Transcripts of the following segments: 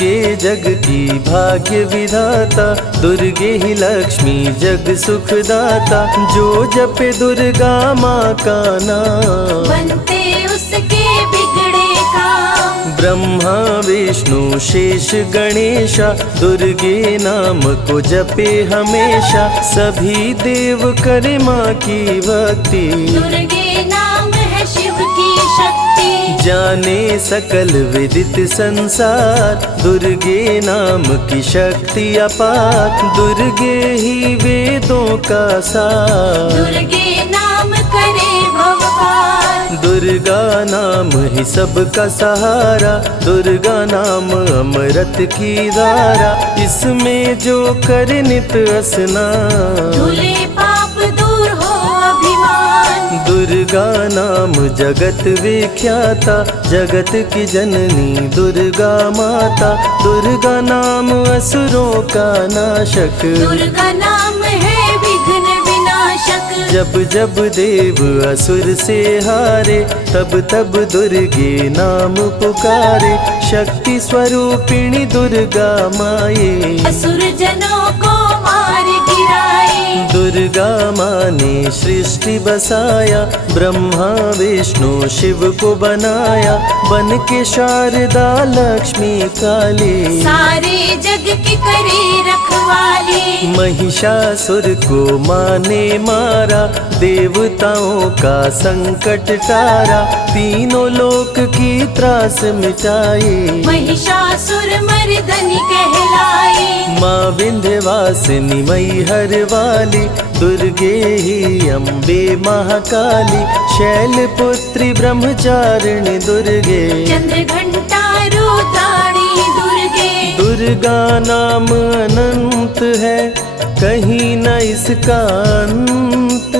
दुर्गे जग की भाग्य विधाता, दुर्गे ही लक्ष्मी जग सुखदाता। जो जपे दुर्गा माँ का नाम, बनते उसके बिगड़े काम। ब्रह्मा विष्णु शेष गणेशा, दुर्गे नाम को जपे हमेशा। सभी देव करे माँ की भक्ति, दुर्गे नाम है शिव की शक्ति। जाने सकल विदित संसार, दुर्गे नाम की शक्ति अपार। दुर्गे ही वेदों का सार, दुर्गे नाम करे भव पार। दुर्गा नाम ही सबका सहारा, दुर्गा नाम अमृत की धारा। इसमें जो करे नित स्नान, धुले पाप दूर हो अभिमान। दुर्गा नाम जगत विख्याता, जगत की जननी दुर्गा माता। दुर्गा नाम असुरों का नाशक, दुर्गा नाम है विघ्न विनाशक। जब जब देव असुर से हारे, तब तब दुर्गे नाम पुकारे। शक्ति स्वरूपिणी दुर्गा माये, असुर जनों को मार गिराए। दुर्गा माँ ने सृष्टि बसाया, ब्रह्मा विष्णु शिव को बनाया। बन के शारदा लक्ष्मी काली, सारे जग की करे रखवाली। महिषासुर को माँ ने मारा, देवताओं का संकट टारा। तीनों लोक की त्रास मिटाई, महिषासुर मर्दनी कहलाई। माँ विंध्यवासिनी मैहर वाली, दुर्गे ही अम्बे महाकाली। शैलपुत्री ब्रह्मचारिणी दुर्गे, चंद्रघंटा रुद्राणी दुर्गे। दुर्गा नाम अनंत है, कहीं न इसका अंत।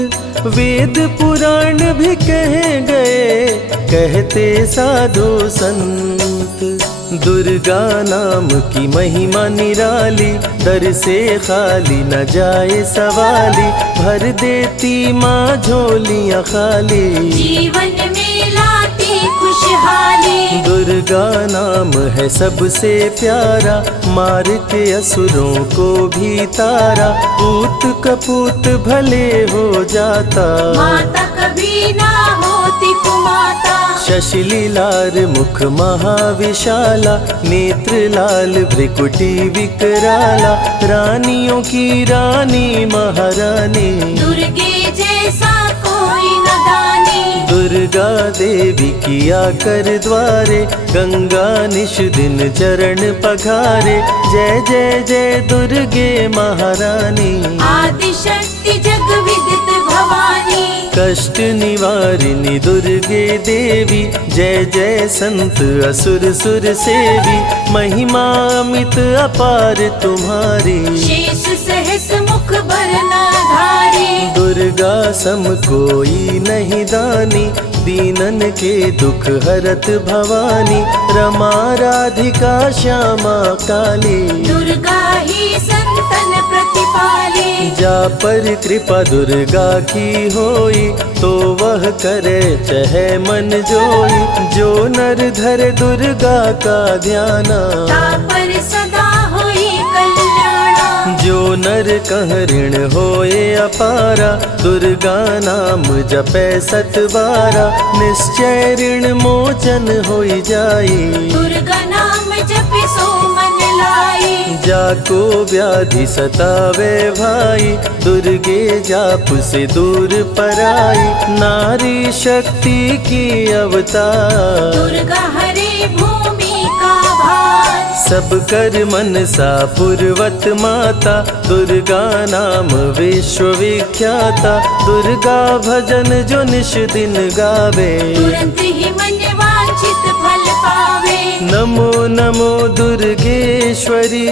वेद पुराण भी कह गए, कहते साधु संत। दुर्गा नाम की महिमा निराली, दर से खाली न जाए सवाली। भर देती माँ झोलियाँ खाली, जीवन में लाती खुशहाली। दुर्गा नाम है सबसे प्यारा, मार के असुरों को भी तारा। पूत कपूत भले हो जाता, माता कभी ना होती कुमाता। शशिलीलार मुख महाविशाला, नेत्र लाल भ्रिकुटी विकराला। रानियों की रानी महारानी, दुर्गे जैसा कोई न दानी। दुर्गा देवी किया कर द्वारे, गंगा निश दिन चरण पखारे। जय जय जय दुर्गे महारानी, आदि शक्ति जग विदित भवानी। कष्ट निवारिणी दुर्गे देवी, जय जय संत असुर सुर सेवी। महिमा अमित अपार तुम्हारी, शेष सहस मुख भरना धारी। दुर्गा सम कोई नहीं दानी, दीनन के दुख हरत भवानी। रमा राधिका श्यामा काली, दुर्गा ही संतन प्रतिपाली। जा पर कृपा दुर्गा की होई, तो वह करे चहे मन जोई। जो नर धर दुर्गा का ध्याना, ता पर सदा होई कल्याणा। जो नर कह ऋण होए अपारा, दुर्गा नाम जपै सत बारा। निश्चय ऋण मोचन होई जाई, दुर्गा नाम जपे सो मन लाई। जाको व्याधि सतावे भाई, दुर्गे जाप से दूर पराई। नारी शक्ति की अवतार, दुर्गा हरे भूमि का भार। सब कर मन सा पूर्वत माता, दुर्गा नाम विश्व विख्याता। दुर्गा भजन जो निश दिन गावे, तुरंत ही मन वांछित फल पावे। नमो नमो दुर्गेश्वरी,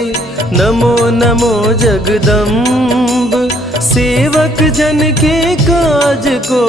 नमो नमो जगदम्ब। सेवक जन के काज को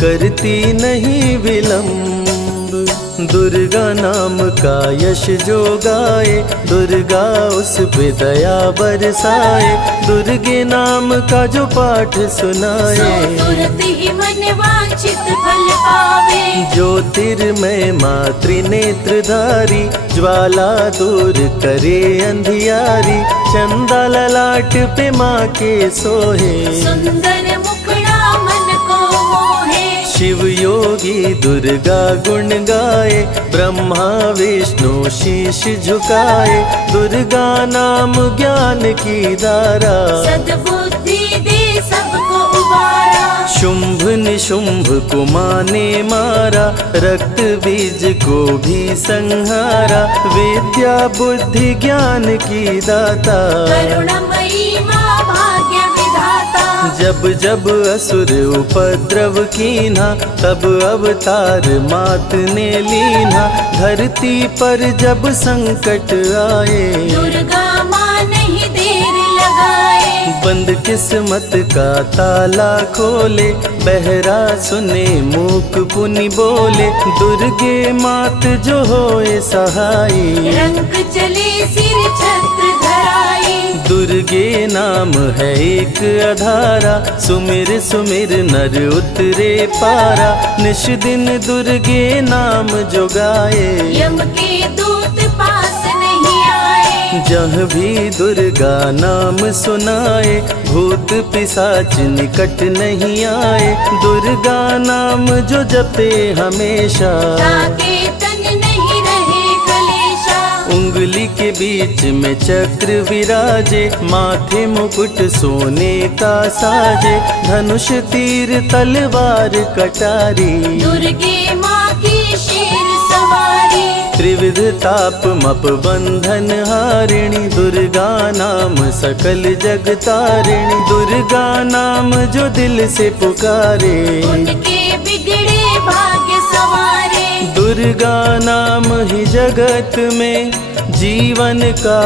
करती नहीं विलम्ब। दुर्गा नाम का यश जो गाए, दुर्गा उस पे दया बरसाए। दुर्गे नाम का जो पाठ सुनाए, तुरंत ही मन वांछित फल पावे। ज्योतिर्मय मातृ नेत्रधारी, ज्वाला दूर करे अंधियारी। चंदा ललाट पे माँ के सोहे, सुंदर मुखड़ा मन को मोहे। शिव योगी दुर्गा गुण गाए, ब्रह्मा विष्णु शीश झुकाए। दुर्गा नाम ज्ञान की धारा, सद्बुद्धि दे सबको उबारा। शुंभ निशुंभ को माने मारा, रक्त बीज को भी संहारा। विद्या बुद्धि ज्ञान की दाता, करुणामयी माँ भाग्य विधाता। जब जब असुर उपद्रव कीन्हा, तब अवतार मात ने लीन्हा। धरती पर जब संकट आए, दुर्गा माँ नहीं देर लगाए। बंद किस्मत का ताला खोले, बहरा सुने मूक पुनि बोले। दुर्गे मात जो होए सहाई, रंग चले सिर छत्र धराई। दुर्गे नाम है एक अधारा, सुमिर सुमिर नर उतरे पारा। निश दिन दुर्गे नाम जो गाए, यम के दूत पास नहीं आए। जहाँ भी दुर्गा नाम सुनाए, भूत पिशाच निकट नहीं आए। दुर्गा नाम जो जपे हमेशा, ताके तन नहीं रहे कलेशा। उंगली के बीच में चक्र विराजे, माथे मुकुट सोने का साजे। धनुष तीर तलवार कटारी, दुर्गे माँ की शेर सवारी। त्रिविध ताप मप बंधन हारिणी, दुर्गा नाम सकल जग तारिणी। दुर्गा नाम जो दिल से पुकारे, उनके बिगड़े भाग्य सवारे। दुर्गा नाम ही जगत में जीवन का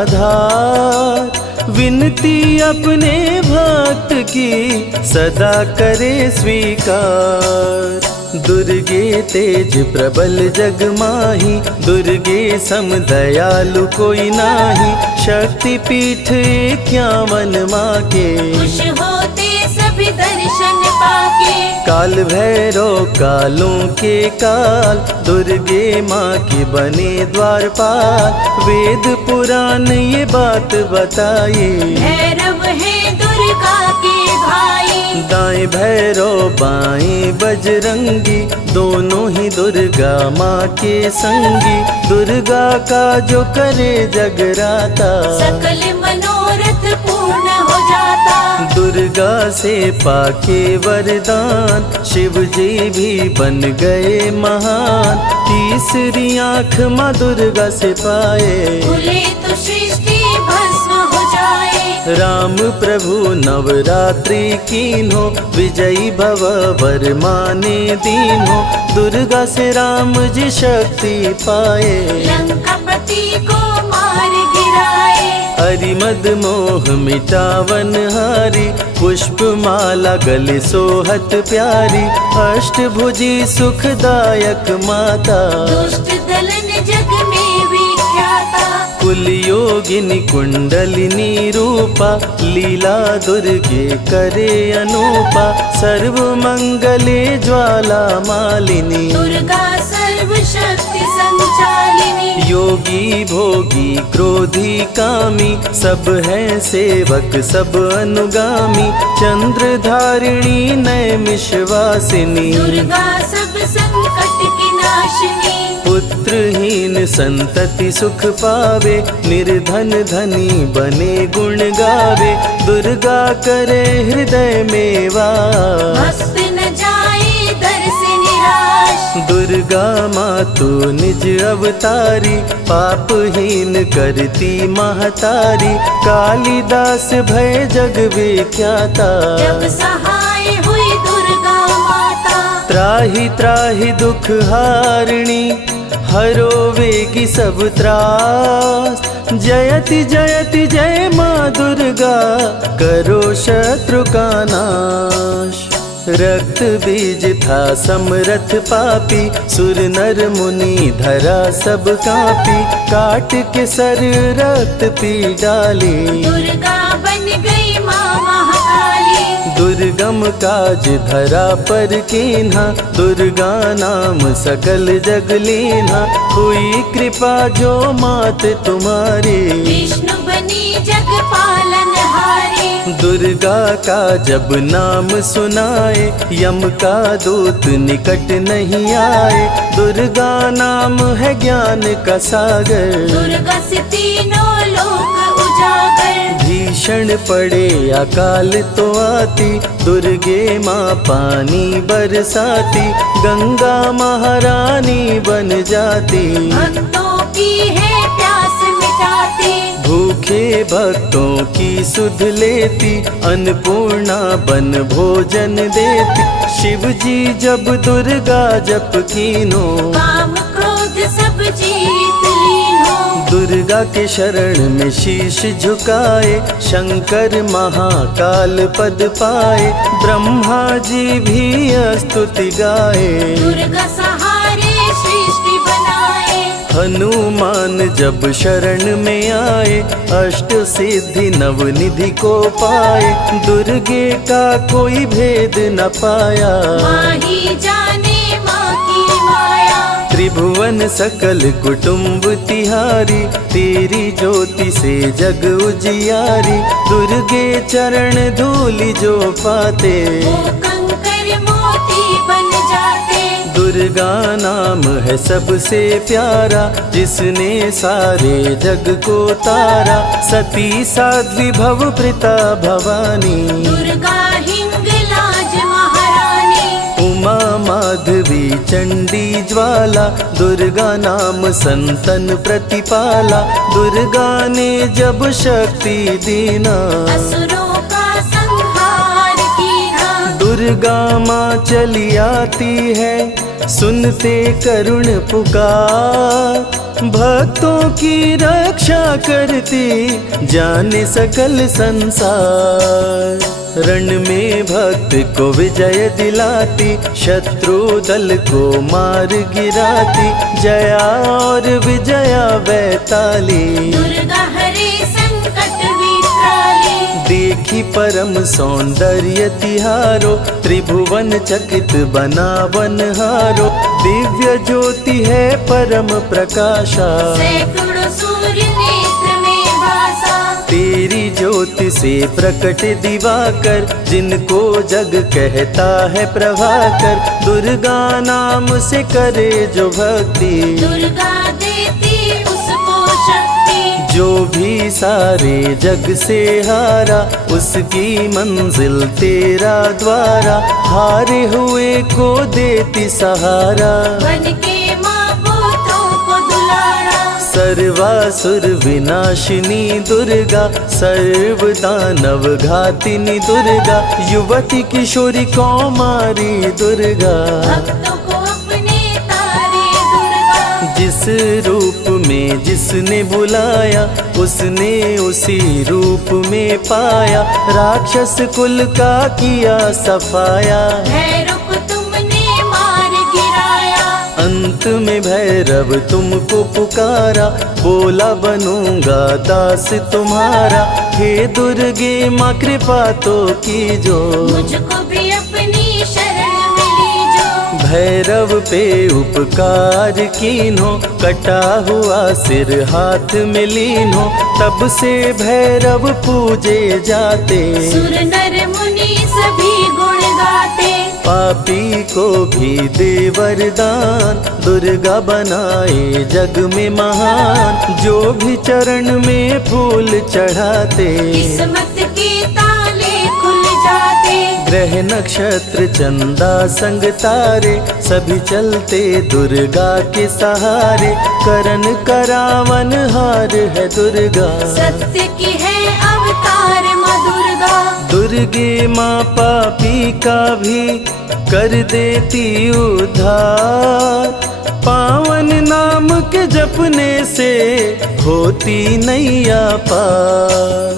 आधार। विनती अपने भक्त की सदा करे स्वीकार। दुर्गे तेज प्रबल जग माही, दुर्गे सम दयालु कोई नाही। शक्ति पीठ 51 माँ के, खुश होते सभी दर्शन पाके। काल भैरव कालों के काल, दुर्गे माँ के बने द्वारपाल। वेद पुराण ये बात बताई, भैरव है दुर्गा के भाई। दाएं भैरव बाएं बजरंगी, दोनों ही दुर्गा माँ के संगी। दुर्गा का जो करे जगराता, सकल मनोरथ पूर्ण हो जाता। दुर्गा से पाके वरदान, शिव जी भी बन गए महान। तीसरी आँख माँ दुर्गा से पाए, खुले तो सृष्टि भस्म हो जाए। राम प्रभु नवरात्रि कीन्हो, विजयी भव वर माने दीन्हो। दुर्गा से राम जी शक्ति पाए, लंकापति को मार गिराए। अरिमद मोह मिटावन हारी, पुष्प माला गले सोहत प्यारी। अष्टभुजी सुखदायक माता, दुष्ट दलन जग में विख्याता। कुल योगिनी कुंडलिनी रूपा, लीला दुर्गे करे अनूपा। सर्व मंगले ज्वाला मालिनी, दुर्गा सर्वशक्ति संचालिनी। योगी भोगी क्रोधी कामी, सब हैं सेवक सब अनुगामी। चंद्र धारिणी नैमिषवासिनी, दुर्गा सब संकट की नाशिनी। पुत्रहीन संतति सुख पावे, निर्धन धनी बने गुण गावे। दुर्गा करे हृदय में वास, भक्त न जाए दर से निराश। दुर्गा माँ तू निज अवतारी, पापहीन करती महतारी। कालिदास भय जग विख्याता, जब सहाय हुई दुर्गा माता। त्राहि त्राहि दुख हारिणी, हरो वेगी सब त्रास। जयति जयति जय माँ दुर्गा, करो शत्रु का नाश। रक्त बीज था समरथ पापी, सुर नर मुनि धरा सब कापी, काट के सर रक्त पी डाली, दुर्गा बन गई माँ महाकाली। दुर्गम काज धरा पर कीन्हा, दुर्गा नाम सकल जग लीन्हा, हुई कृपा जो मात तुम्हारी, विष्णु बनी जग पालन हारी। दुर्गा का जब नाम सुनाए, यम का दूत निकट नहीं आए, दुर्गा नाम है ज्ञान का सागर, दुर्गा से तीनों लोक उजागर। भीषण पड़े अकाल तो आती, दुर्गे माँ पानी बरसाती, गंगा महारानी बन जाती, भक्तों की है प्यास मिटाती, भूखे भक्तों की सुध लेती, अन्नपूर्णा बन भोजन देती, शिव जी जब दुर्गा जप कीनो, काम क्रोध सब जीत लीनो। दुर्गा के शरण में शीश झुकाए, शंकर महाकाल पद पाए, ब्रह्मा जी भी स्तुति गाए, दुर्गा सहारे सृष्टि बनाए, हनुमान जब शरण में आए, अष्ट सिद्धि नवनिधि को पाए, दुर्गे का कोई भेद न पाया, माही जाने माँ की माया। त्रिभुवन सकल कुटुंब तिहारी, तेरी ज्योति से जग उजियारी, दुर्गे चरण धूलि जो पाते, वो कंकर मोती बन जाते, दुर्गा नाम है सबसे प्यारा, जिसने सारे जग को तारा, सती साध्वी भव प्रीता भवानी, दुर्गा हिंगलाज महारानी, उमा माधवी चंडी ज्वाला, दुर्गा नाम संतन प्रतिपाला, दुर्गा ने जब शक्ति दीना, असुरों का संहार कीना, दुर्गा माँ चली आती है, सुनते करुण पुकार, भक्तों की रक्षा करती, जाने सकल संसार, रण में भक्त को विजय दिलाती, शत्रु दल को मार गिराती, जया और विजया वैताली, दुर्गा हरे संकट विकराली, देखी परम सौंदर्य तिहारो, त्रिभुवन चकित बनावन हारो, दिव्य ज्योति है परम प्रकाशा, सैकड़ों सूर्य नेत्र में भासा, तेरी ज्योति से प्रकट दिवाकर, जिनको जग कहता है प्रभाकर, दुर्गा नाम से करे जो भक्ति, दुर्गा देती उसको शक्ति, जो भी सारे जग से हारा, उसकी मंजिल तेरा द्वारा, हारे हुए को देती सहारा, बन के माँ पुत्रों को दुलारा, सर्वासुर विनाशिनी दुर्गा, सर्व दानव घातिनी दुर्गा, युवती किशोरी कौमारी दुर्गा, भक्तों को अपने तारे दुर्गा, जिस रूप में जिसने बुलाया, उसने उसी रूप में पाया, राक्षस कुल का किया सफाया, भैरव को तुमने मार गिराया, अंत में भैरव तुमको पुकारा, बोला बनूंगा दास तुम्हारा, हे दुर्गे माँ कृपा तो कीजो, मुझको भी अपनी शरण में लीजो, भैरव पे उपकार कीन्हो, कटा हुआ सिर हाथ में लीन्हो, तब से भैरव पूजे जाते, सुर नर मुनि सभी गुण गाते, पापी को भी दे वरदान, दुर्गा बनाए जग में महान, जो भी चरण में फूल चढ़ाते, किस्मत के ताले खुल जाते, ग्रह नक्षत्र चंदा संग तारे, सभी चलते दुर्गा के सहारे, करन करावन हार है दुर्गा, सत्य की है अवतार माँ दुर्गा, दुर्गे माँ पापी का भी कर देती उद्धार, पावन नाम के जपने से होती नैया पार,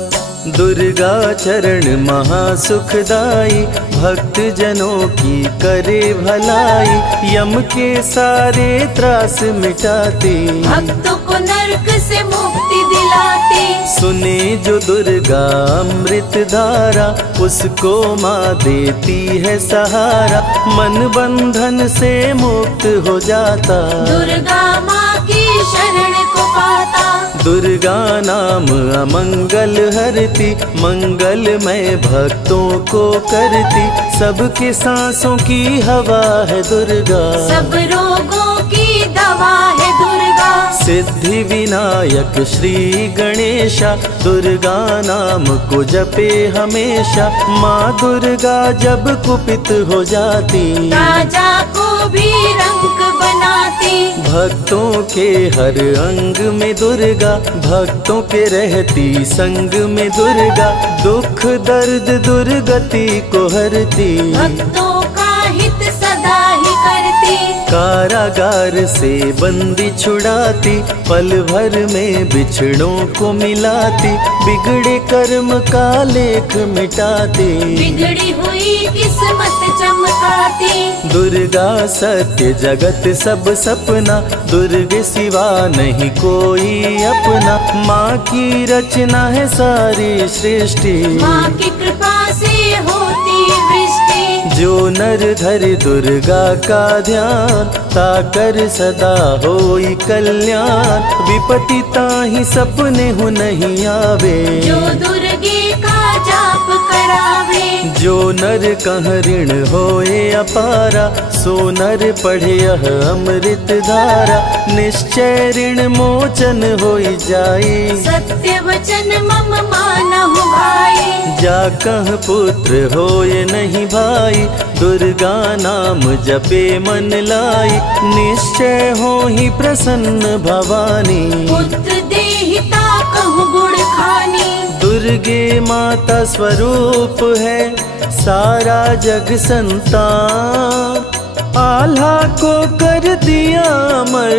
दुर्गा चरण महासुखदाई, भक्त जनों की करे भलाई, यम के सारे त्रास मिटाती, भक्तों को नरक से मुक्ति दिलाती। सुने जो दुर्गा अमृत धारा, उसको माँ देती है सहारा, मन बंधन से मुक्त हो जाता, दुर्गा माँ की शरण को पाता। दुर्गा नाम अमंगल हरती, मंगलमय भक्तों को करती, सबके सांसों की हवा है दुर्गा, सब रोगों की दवा है दुर्गा। सिद्धि विनायक श्री गणेशा, दुर्गा नाम को जपे हमेशा, माँ दुर्गा जब कुपित हो जाती, राजा को भी रंक बनाती। भक्तों के हर अंग में दुर्गा, भक्तों के रहती संग में दुर्गा, दुख दर्द दुर्गति को हरती, भक्तों का हित सदा ही करती। कारागार से बंदी छुड़ाती, पल भर में बिछड़ों को मिलाती, बिगड़े कर्म का लेख मिटाती, बिगड़ी हुई किस्मत चमकाती। दुर्गा सत्य जगत सब सपना, दुर्गे सिवा नहीं कोई अपना, माँ की रचना है सारी सृष्टि, माँ की कृपा से होती वृष्टि। जो नर धरे दुर्गा का ध्यान, ताकर सदा होई कल्याण, विपत्ति ताहि सपने हो नहीं आवे, जो दुर्गे का जाप करावे। जो नर कह ऋण होए अपारा, सो नर पढ़े यह अमृत धारा, निश्चय ऋण मोचन होई जाए, सत्य वचन मम मानहु भाई। जा कह पुत्र होए नहीं भाई, दुर्गा नाम जपे मन लाई, निश्चय हो ही प्रसन्न भवानी, पुत्र देहिता कहु गुण खानी। दुर्गे माता स्वरूप है सारा जग संतान, आल्हा को कर दिया अमर,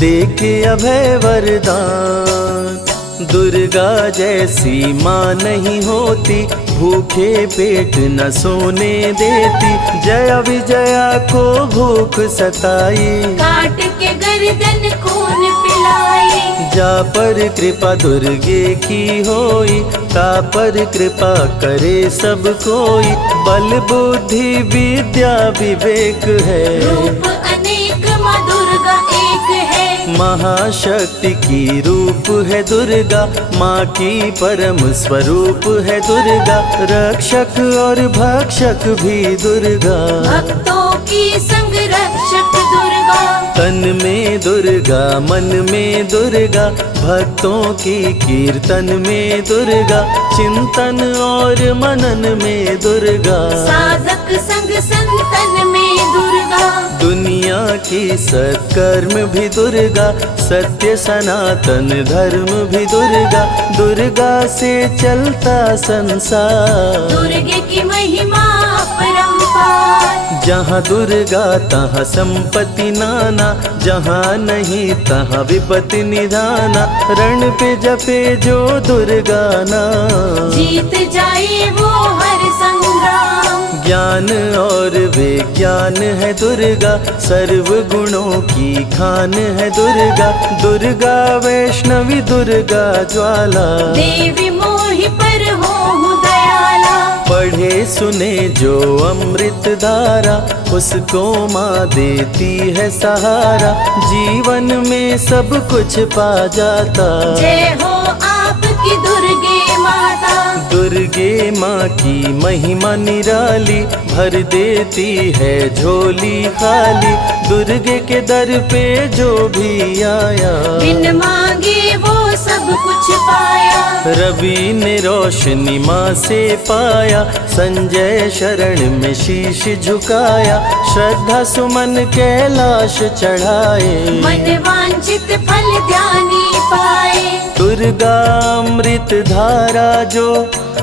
देके अभय वरदान, दुर्गा जैसी माँ नहीं होती, भूखे पेट न सोने देती, जया विजया को भूख सताई, काट के गर्दन खून पिलाई। जा पर कृपा दुर्गे की होई, ता पर कृपा करे सब कोई, बल बुद्धि विद्या विवेक है, रूप अनेक माँ दुर्गा एक है। महाशक्ति की रूप है दुर्गा, माँ की परम स्वरूप है दुर्गा, रक्षक और भक्षक भी दुर्गा, भक्तों की संग रक्षक दुर्गा। तन में दुर्गा मन में दुर्गा, भक्तों की कीर्तन में दुर्गा, चिंतन और मनन में दुर्गा, साधक संग संतन में दुर्गा। दुनिया की सत्कर्म भी दुर्गा, सत्य सनातन धर्म भी दुर्गा, दुर्गा से चलता संसार, दुर्गे की महिमा अपरंपार। जहाँ दुर्गा तहाँ संपत्ति नाना, जहाँ नहीं तहाँ विपत्ति निधाना, रण पे जपे जो दुर्गा नाम, जीत जाए वो हर संग्राम। ज्ञान और विज्ञान है दुर्गा, सर्व गुणों की खान है दुर्गा, दुर्गा वैष्णवी दुर्गा ज्वाला, देवी मोहि पर हो दयाला। पढ़े सुने जो अमृत धारा, उसको माँ देती है सहारा, जीवन में सब कुछ पा जाता, जय हो आपकी दुर्गे माता। दुर्गे माँ की महिमा निराली, भर देती है झोली खाली, दुर्गे के दर पे जो भी आया, बिन मांगे वो सब कुछ पाया। रवि ने रोशनी माँ से पाया, संजय शरण में शीश झुकाया, श्रद्धा सुमन कैलाश चढ़ाए, मन वांछित फल ध्यानी पाए। दुर्गा अमृत धारा जो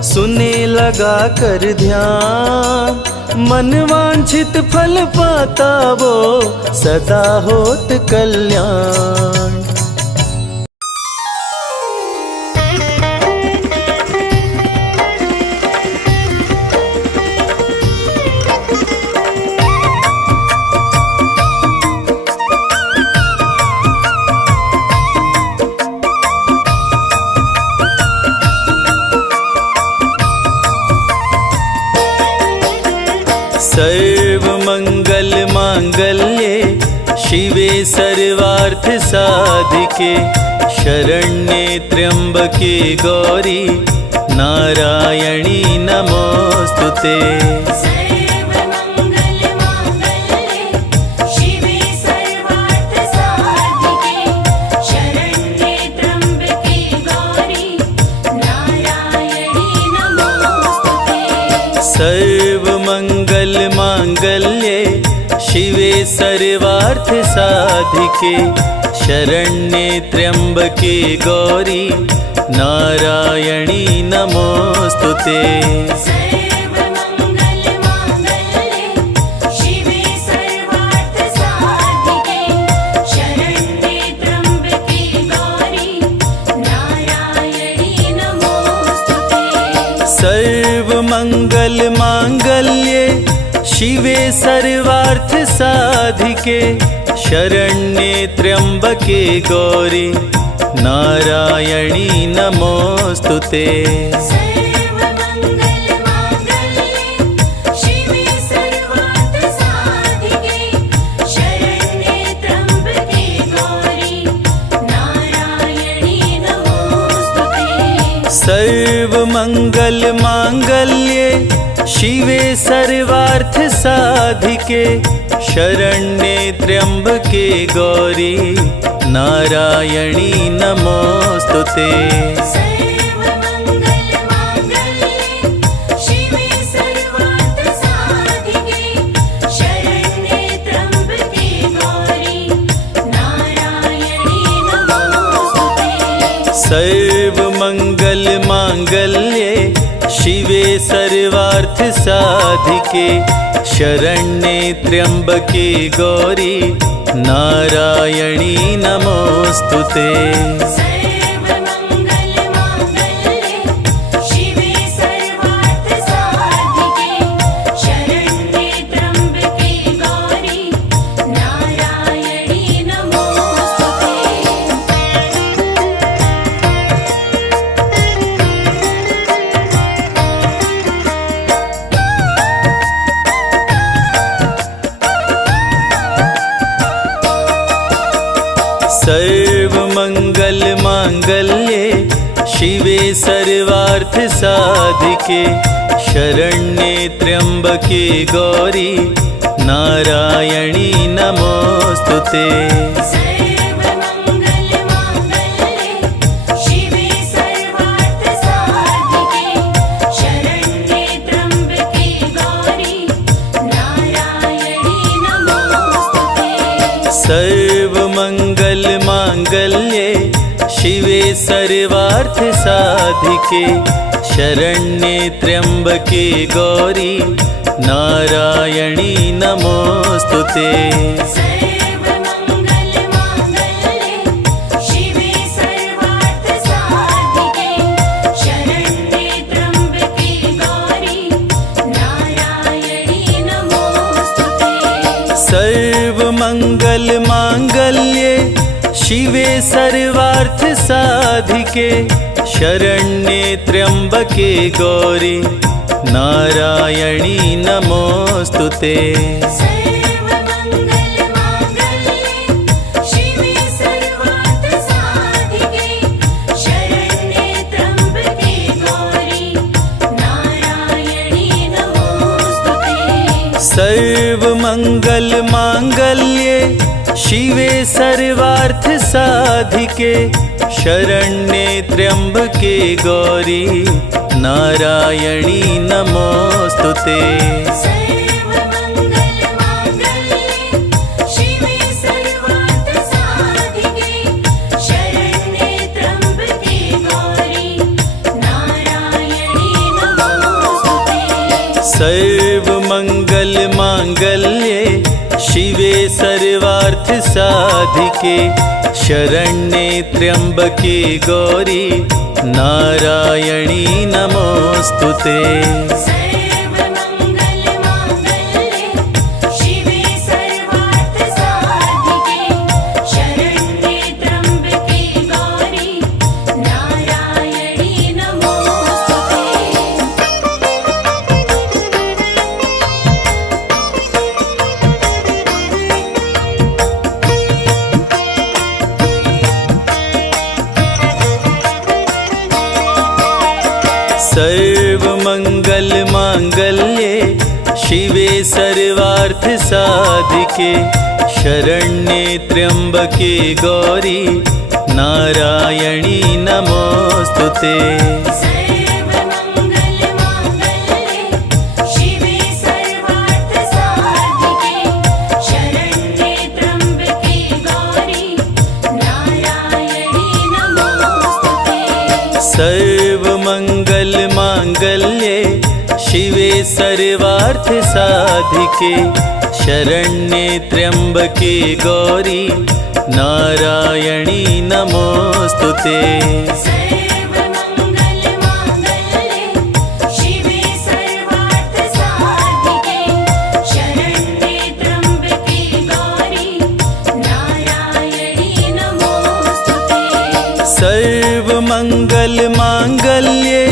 सुने लगा कर ध्यान, मन वांछित फल पाता वो सदा होत कल्याण। सर्वमंगल मांगल्ये शिवे सर्वार्थ साधिके शरण्ये त्र्यंबके गौरी नारायणी नमोस्तुते। सर्वमंगल मांगल्ये शिवे सर्वार्थ साधिके शरण्ये त्र्यंबके गौरी नारायणी नमोस्तुते। सर्वमंगल मांगल्ये शिवे सर्वार्थ साधिके शरण्ये त्र्यंबके गौरी नारायणी नमोस्तुते। सर्वमंगल मांगल्ये शिवे सर्वार्थ साधिके शरण्ये त्र्यंबके गौरी नारायणी नमोस्तुते। सर्वमंगल मांगल्ये शिवे सर्वार्थ साधिके शरण्ये त्र्यंबके गौरी नारायणी नमोस्तुते। सर्वमंगल मांगल्ये शिवे सर्वार्थ साधिके शरण्ये त्र्यंबके गौरी नारायणी नमोस्तुते। सर्वमंगल मांगल्ये शिवे सर्वार्थ साधिके शरण्ये त्र्यंबके गौरी नारायणी नमोस्तुते। सर्वमंगल मांगल्ये शिवे सर्वार्थ साधिके शरण्ये त्र्यंबके गौरी नारायणी नमोस्तुते। सर्वमंगल मांगल्ये शिवे सर्वार्थ साधिके शरण्ये त्र्यंबके गौरी नारायणी नमोस्तुते। सर्वमंगल मांगल्ये शिवे सर्वार्थ साधिके शरण्ये त्र्यंबके गौरी नारायणी नमोस्तुते। सर्वमंगल मांगल्ये शिवे सर्वार्थ साधिके शरण्ये त्र्यंबके गौरी नारायणी नमोस्तुते। सर्वमंगल मांगल्ये शिवे सर्वार्थ साधिके शरण्ये त्र्यंबके गौरी नारायणी नमोस्तुते। सर्वमंगल मांगल्ये शिवे सर्वार्थ साधिके शरण्ये त्र्यंबके गौरी नारायणी नमोस्तुते। सर्वमंगल मांगल्ये शिवे सर्वार्थ साधिके शरण्ये त्र्यंबके गौरी नारायणी नमोस्तुते। सर्वमंगल मांगल्ये शिवे सर्वार्थ साधिके शरण्ये त्र्यंबके गौरी नारायणी नमोस्तुते। सर्वमंगल मांगल्ये शिवे सर्वार्थ साधिके शरण्ये त्र्यंबके गौरी नारायणी नमोस्तुते। सर्वमंगल मांगल्ये शिवे सर्वार्थ साधिके शरण्ये त्र्यंबके गौरी नारायणी नमोस्तुते। सर्वमंगल मांगल्ये शिवे सर्वार्थ साधिके शरण्ये त्र्यंबके गौरी नारायणी नमोस्तुते। सर्वमंगल मांगल्ये शिवे सर्वार्थ साधिके शरण्ये त्र्यंबके गौरी नारायणी नमोस्तुते। सर्वमंगल मांगल्ये शिवे सर्वार्थ साधिके शरण्ये त्र्यंबके गौरी नारायणी नमोस्तुते। सर्वमंगल मांगल्ये शिवे सर्वार्थ साधिके शरण्ये त्र्यंबके गौरी नारायणी नमोस्तुते। सर्वमंगल मांगल्ये शिवे सर्वार्थ साधिके शरण्ये त्र्यंबके गौरी नारायणी नमोस्तुते। सर्वमंगल मांगल्ये शिवे सर्वार्थ साधिके शरण्ये त्र्यंबके गौरी नारायणी नमोस्तुते। सर्वमंगल मांगल्ये शिवे सर्वार्थ साधिके शरण्ये त्र्यंबके गौरी नारायणी नमोस्तुते। सर्वमंगल मांगल्ये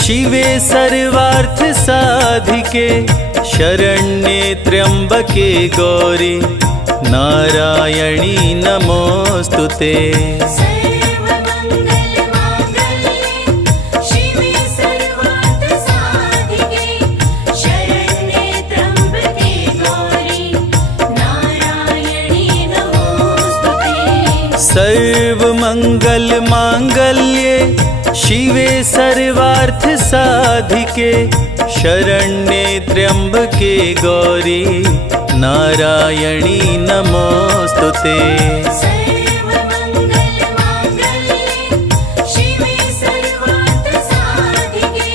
शिवे सर्वार्थ साधिके शरण्ये त्र्यंबके गौरी नारायणी नमोस्तुते। सर्वमंगल मांगल्ये शिवे सर्वार्थ साधिके शरण्ये त्र्यंबके गौरी नारायणी नमोस्तुते। सर्वमंगल मांगल्ये शिवे सर्वार्थ साधिके शरण्ये त्र्यंबके गौरी नारायणी नमोस्तुते। सर्वमंगल मांगल्ये शिवे सर्वार्थ साधिके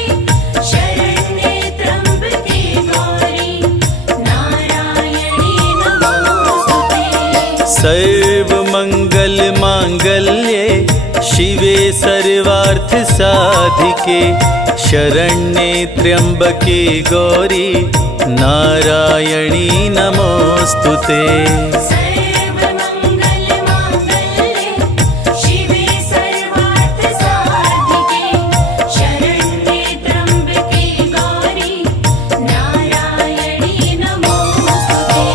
शरण्ये त्र्यंबके गौरी नारायणी नमोस्तुते। सर्वमंगल मांगल्ये शिवे सर्वार्थ साधिके शरण्ये त्र्यंबके गौरी नारायणी नमोस्तुते। सर्वमंगल मांगल्ये शिवे सर्वार्थ साधिके शरण्ये त्र्यंबके गौरी नारायणी नमोस्तुते।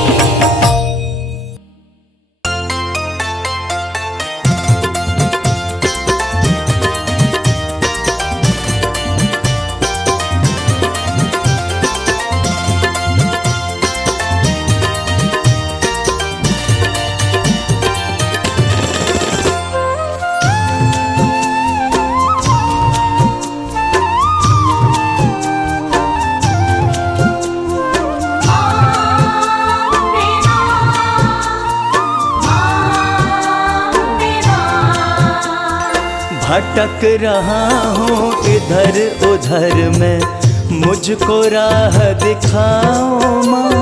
भटक रहा हूँ इधर उधर में मुझको राह दिखाओ माँ।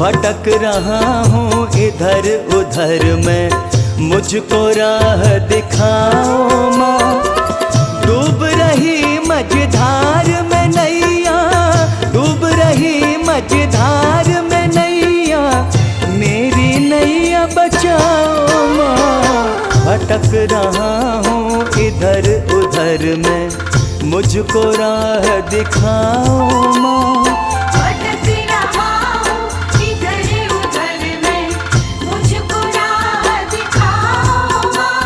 भटक रहा हूँ इधर उधर में मुझको राह दिखाओ माँ। डूब रही मझधार में नैया, डूब रही मझधार में नैया, मेरी नैया बचाओ माँ। भटक रहा हूँ इधर उधर में मुझको राह दिखाओ माँ। भटक रहा हूँ इधर उधर में मुझको राह दिखाओ माँ।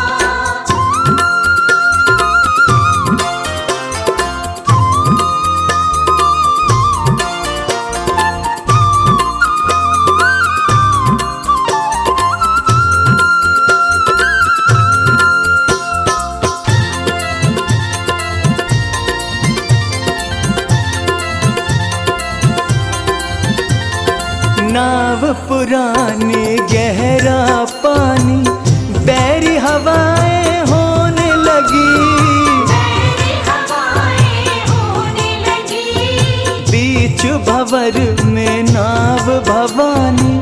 नाव पुरानी गहरा पानी बैरी हवाएं होने लगी, मेरी हवाएं होने लगी। बीच भंवर में नाव भवानी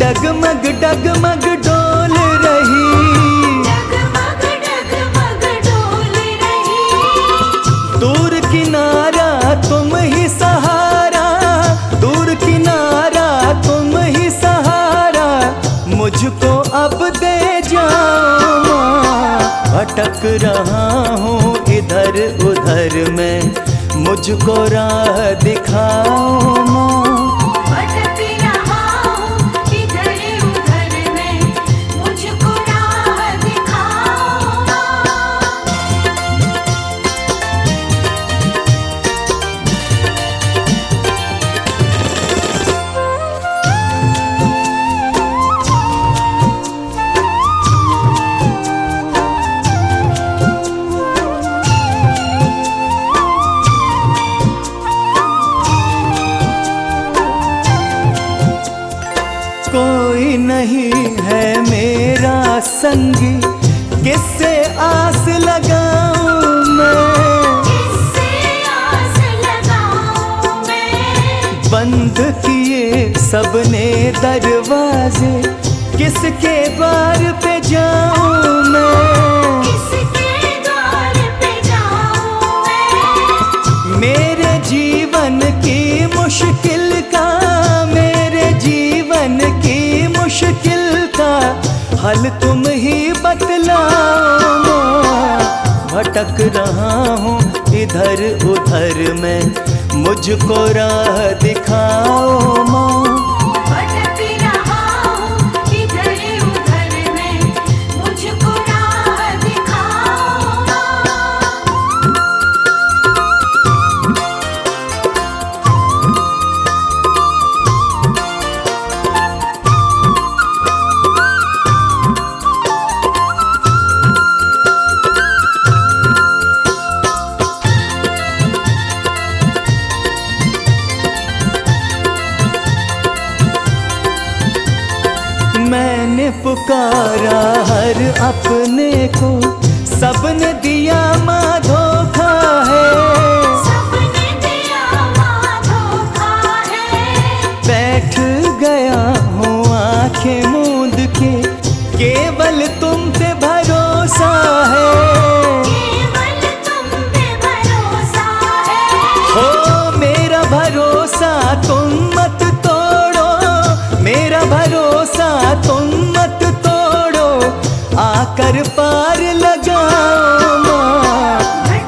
डगमग डगमग डोल रही। डगमग डगमग डोल रही। दूर किनारा तुम ही सहारा, दूर किनारा तुम ही सहारा, मुझको अब दे जाओ माँ। भटक रहा हूँ इधर उधर में मुझको राह दिखाओ माँ। भटक रहा हूँ इधर उधर में मुझको राह दिखाओ माँ। नहीं है मेरा संगी, किससे आस लगाऊं मैं, किससे आस लगाऊं मैं। बंद किए सबने दरवाजे, किसके द्वार पे जाऊं मैं, किसके द्वार पे जाऊं मैं। मेरे जीवन की मुश्किल का, मेरे जीवन की मुश्किल का हल तुम ही बतलाओ माँ। भटक रहा हूँ इधर उधर मैं, मुझको राह दिखाओ माँ। भटक रहा हूँ इधर उधर मैं, मुझको राह दिखाओ माँ। मैंने पुकारा हर अपने को, सबने दिया माँ धोखा है, सबने दिया माँ धोखा है। बैठ गया हूँ आंखें मूंद के, केवल तुम पे भरोसा है, केवल तुम पे भरोसा है। हो मेरा भरोसा तुम मत तोड़ो, मेरा भरोसा तुम मत तोड़ो, आकर पार लगाओ माँ।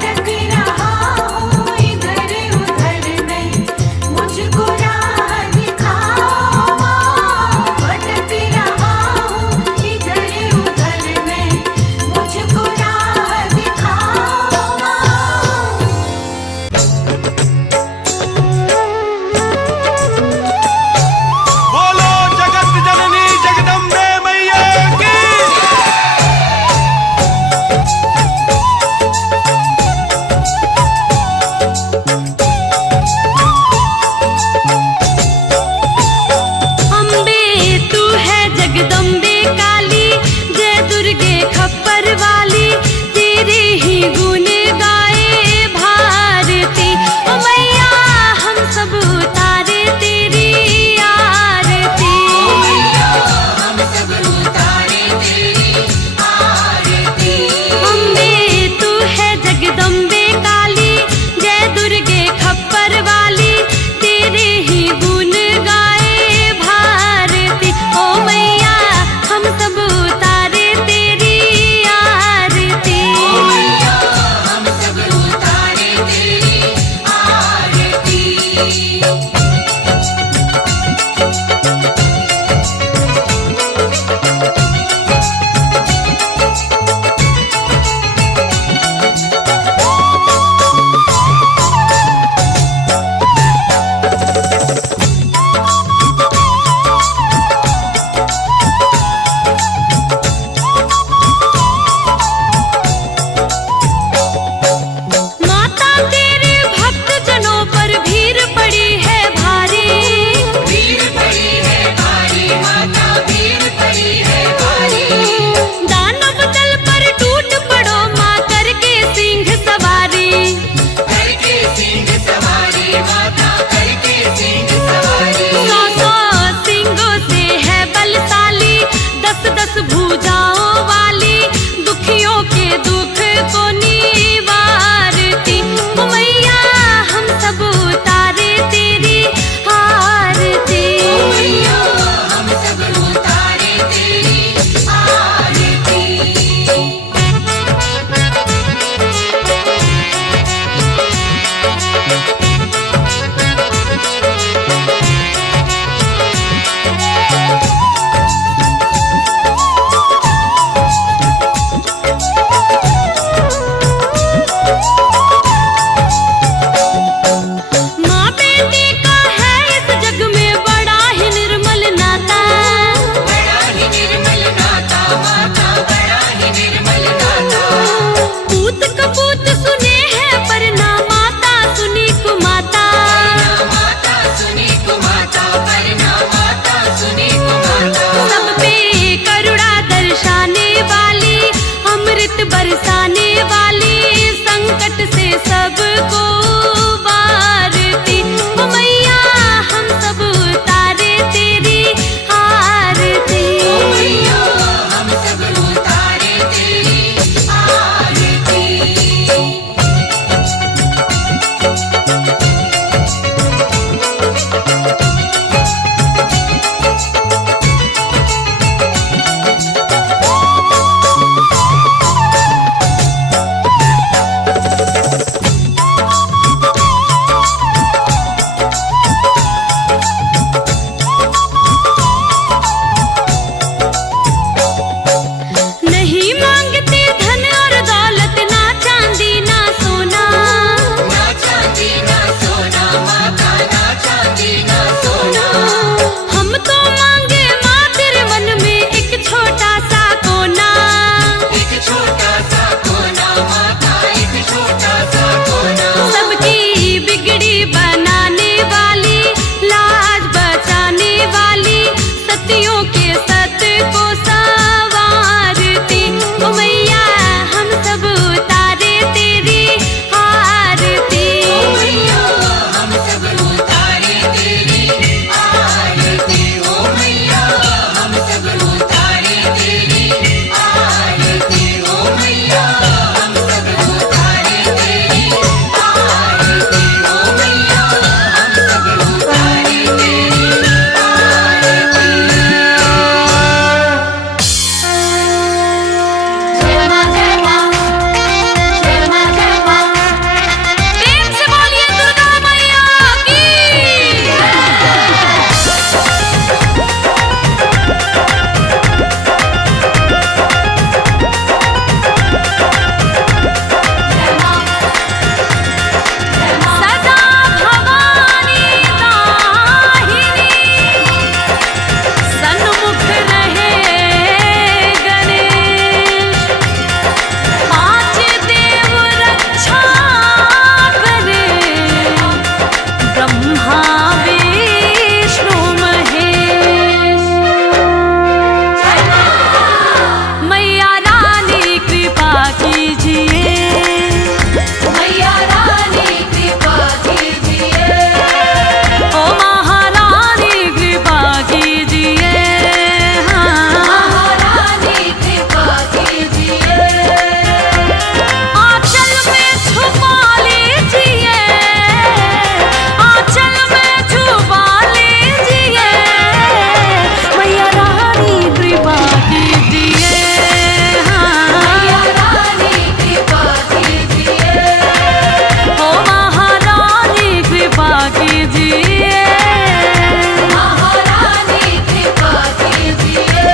सबको बारती। ओ मैया हम सब उतारे तेरी आरती। ओ मैया हम सब उतारे तेरी आरती। नहीं मांगते धन और दौलत, ना चांदी ना सोना, ना चांदी ना सोना माता, ना चांदी ना सोना। हम तो मांगे माँ तेरे मन में एक छोटा सा कोना, एक छोटा सा कोना माता, एक छोटा सा कोना। सबकी बिगड़ी बनाने वाली, लाज बचाने वाली, सतियों के सत को संवारती। ओ मैया हम सब उतारे तेरी आरती। ओ मैया हम सब उतारे तेरी आरती। ओ मैया हम सब उतारे तेरी आरती। ओ मैया हम सब उतारे तेरी आरती। ओ मैया हम सब उतारे तेरी आरती। जय मां जय मां जय मां जय मां। प्रेम से बोलिए दुर्गा मैया की। सदा भवानी दाहिनी, सन्मुख रहे गणेश। पांच देव रक्षा करे, ब्रह्मा विष्णु महेश। मैया रानी कृपा कीजिए, मैया रानी कृपा कीजिए। ओ महारानी कृपा कीजिए, महारानी कृपा कीजिए। आंचल में छुपा लीजिए, आंचल में छुपा लीजिए। मैया रानी कृपा कीजिए, मैया रानी कृपा कीजिए। ओ महारानी कृपा कीजिए, महारानी कृपा कीजिए।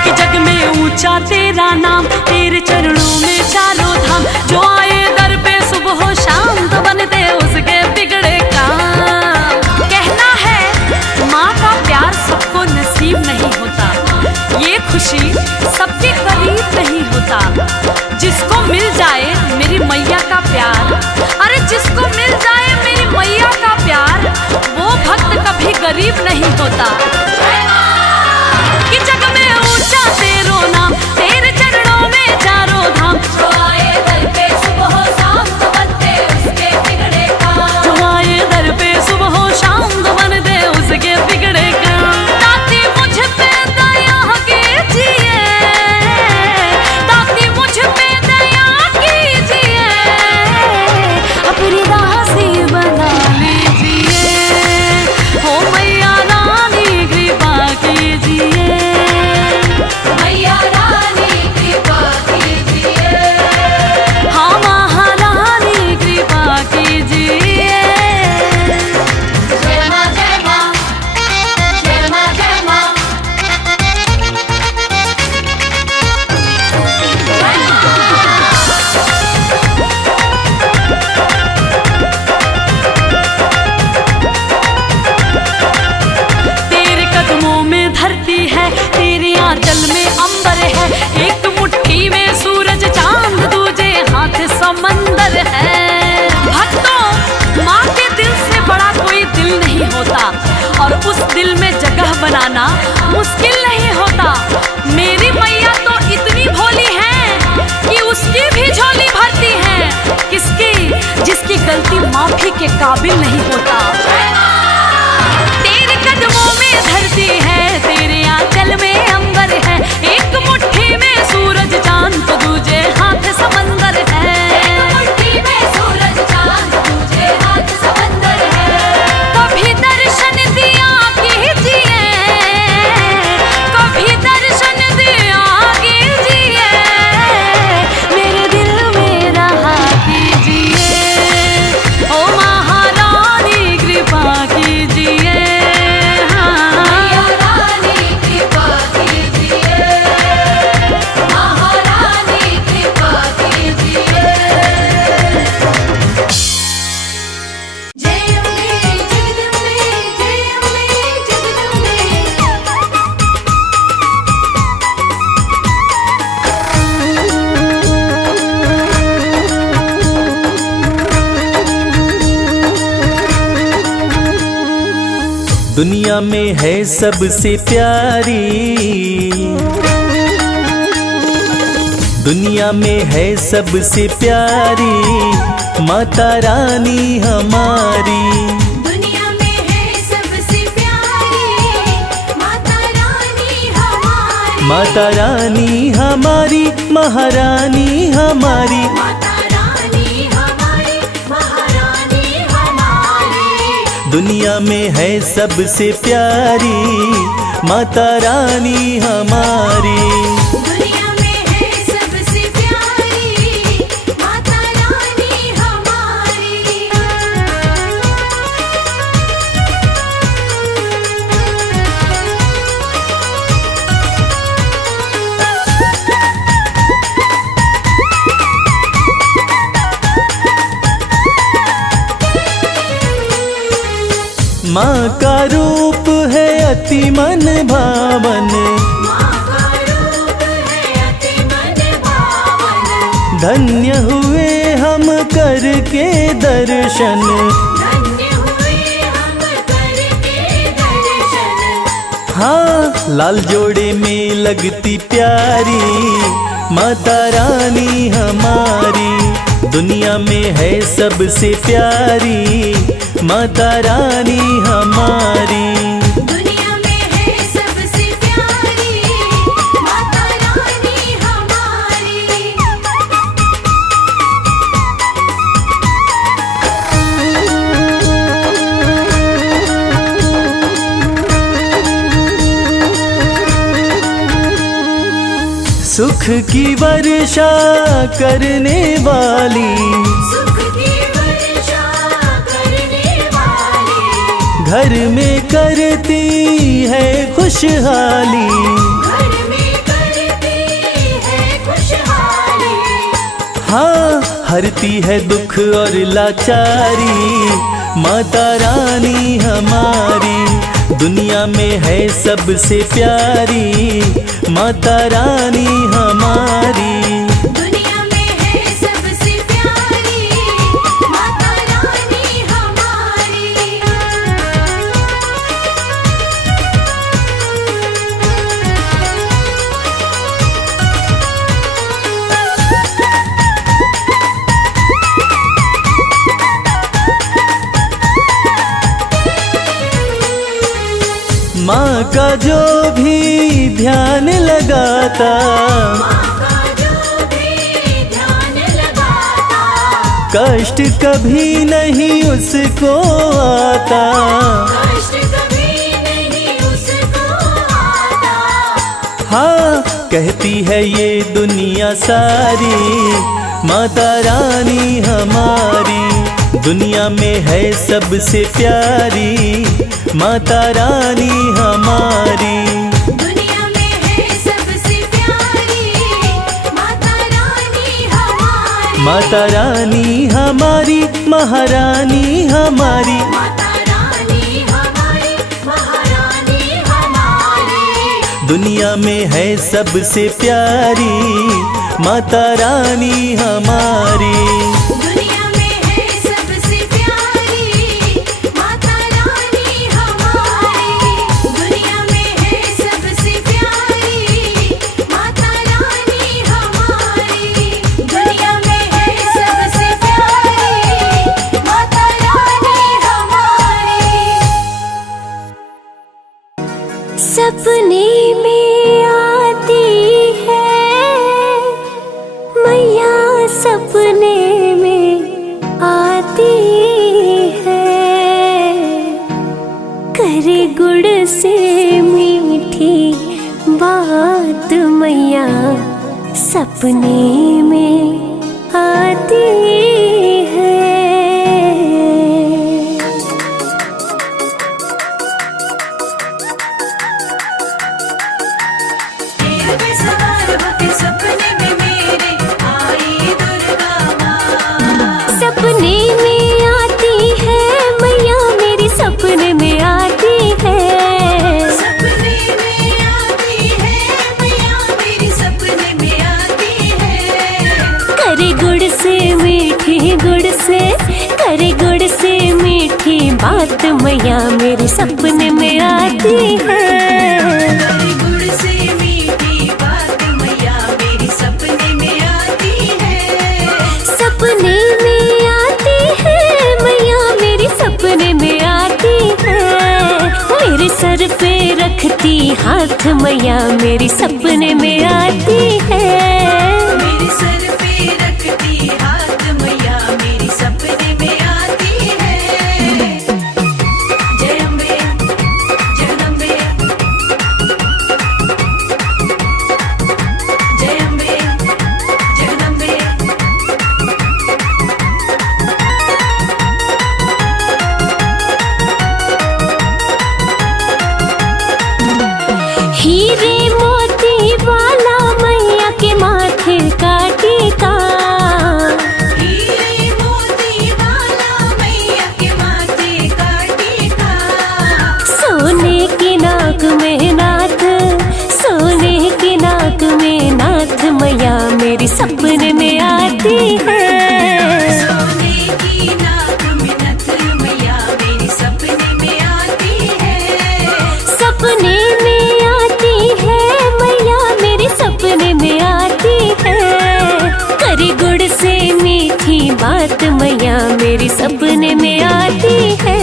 कि जग में ऊंचा तेरा नाम, तेरे चरणों में चारों धाम। जो आए दर पे सुबह हो शाम, तो बनते उसके बिगड़े काम। कहना है माँ का प्यार सबको नसीब नहीं होता, ये खुशी सबके करीब नहीं होता। जिसको मिल जाए मेरी मैया का प्यार, अरे जिसको मिल जाए मेरी मैया का प्यार, वो भक्त कभी गरीब नहीं होता। कि जग में ऊंचा तेरो नाम, तेरे चरणों में चारों धाम। जो आए दर पे सुबह हो शाम, तो बनते उसके बिगड़े काम। जो आए दर पे सुबह हो शाम, तो बनते उसके बिगड़े काम। दाती मुझ पे दया कीजिए, दाती मुझ पे दया कीजिए। अपनी दासी बना लीजिए। हो मैया रानी दुनिया में है सबसे प्यारी, दुनिया में है सबसे प्यारी माता रानी हमारी। दुनिया में है सबसे प्यारी माता रानी हमारी। माता रानी हमारी महारानी हमारी। माता रानी हमारी महारानी हमारी। दुनिया में है सबसे प्यारी माता रानी हमारी। दुनिया में है सबसे प्यारी माता रानी हमारी। माँ का रूप है अति मन भावन, माँ का रूप है अति मन भावन। धन्य हुए हम करके दर्शन। धन्य हुए हम करके दर्शन। हाँ लाल जोड़े में लगती प्यारी माता रानी हमारी। दुनिया में है सबसे प्यारी माता रानी हमारी। दुनिया में है सबसे प्यारी माता रानी हमारी। सुख की वर्षा करने वाली, सुख की वर्षा करने वाली। घर में करती है खुशहाली। घर में करती है खुशहाली। हाँ हरती है दुख और लाचारी माता रानी हमारी। दुनिया में है सबसे प्यारी माता रानी हमारी। दुनिया में है सबसे प्यारी माता रानी हमारी। माँ का जो भी ध्यान लगाता, माँ का जो भी ध्यान लगाता। कष्ट कभी नहीं उसको आता। कष्ट कभी नहीं उसको आता। हाँ कहती है ये दुनिया सारी माता रानी हमारी। दुनिया में है सबसे प्यारी माता रानी हमारी। दुनिया में है सबसे प्यारी माता रानी हमारी। माता रानी हमारी महारानी हमारी। माता रानी हमारी महारानी हमारी। दुनिया में है सबसे प्यारी माता रानी हमारी। दुनिया में है सबसे प्यारी माता रानी हमारी। दुनिया में है सबसे प्यारी माता रानी हमारी। दुनिया में है सबसे प्यारी माता रानी हमारी। सपने में आती है मैया, सपने में आती है। करे गुड़ से मीठी बात मैया, सपने में आती है। तेरे पे सवार होके सपने में मेरे आई दुर्गा माँ। सपने में आती है मैया मेरी, सपने में आती है। सपने में आती है मैया मेरी, सपने में आती है। करे गुड़ से मीठी, गुड़ से करे गुड़ से मीठी मीठी बात मैया मेरे सपने में आती है। करी गुड़ से मीठी बात मैया मेरी सपने में आती है। सपने में आती है मैया मेरी सपने में आती है। मेरे सर पे रखती हाथ मैया मेरी सपने में आती है। मेरे सर पे रखती हाथ मैया मेरी सपने में आती है। जय अम्बे जगदम्बे, जय अम्बे जगदम्बे। हीरे मोती वाला मैया के माथे का टीका। हीरे मोती वाला मैया के माथे का टीका। सोने की नाक में नाथ, सोने की नाक में नाथ मैया मेरी सपने में आती है। सोने की नाक में नथ मैया मेरी सपने में आती है। सपने में आती है मैया मेरे सपने में आती है। करी गुड़ से मीठी बात मैया मेरी सपने में आती है।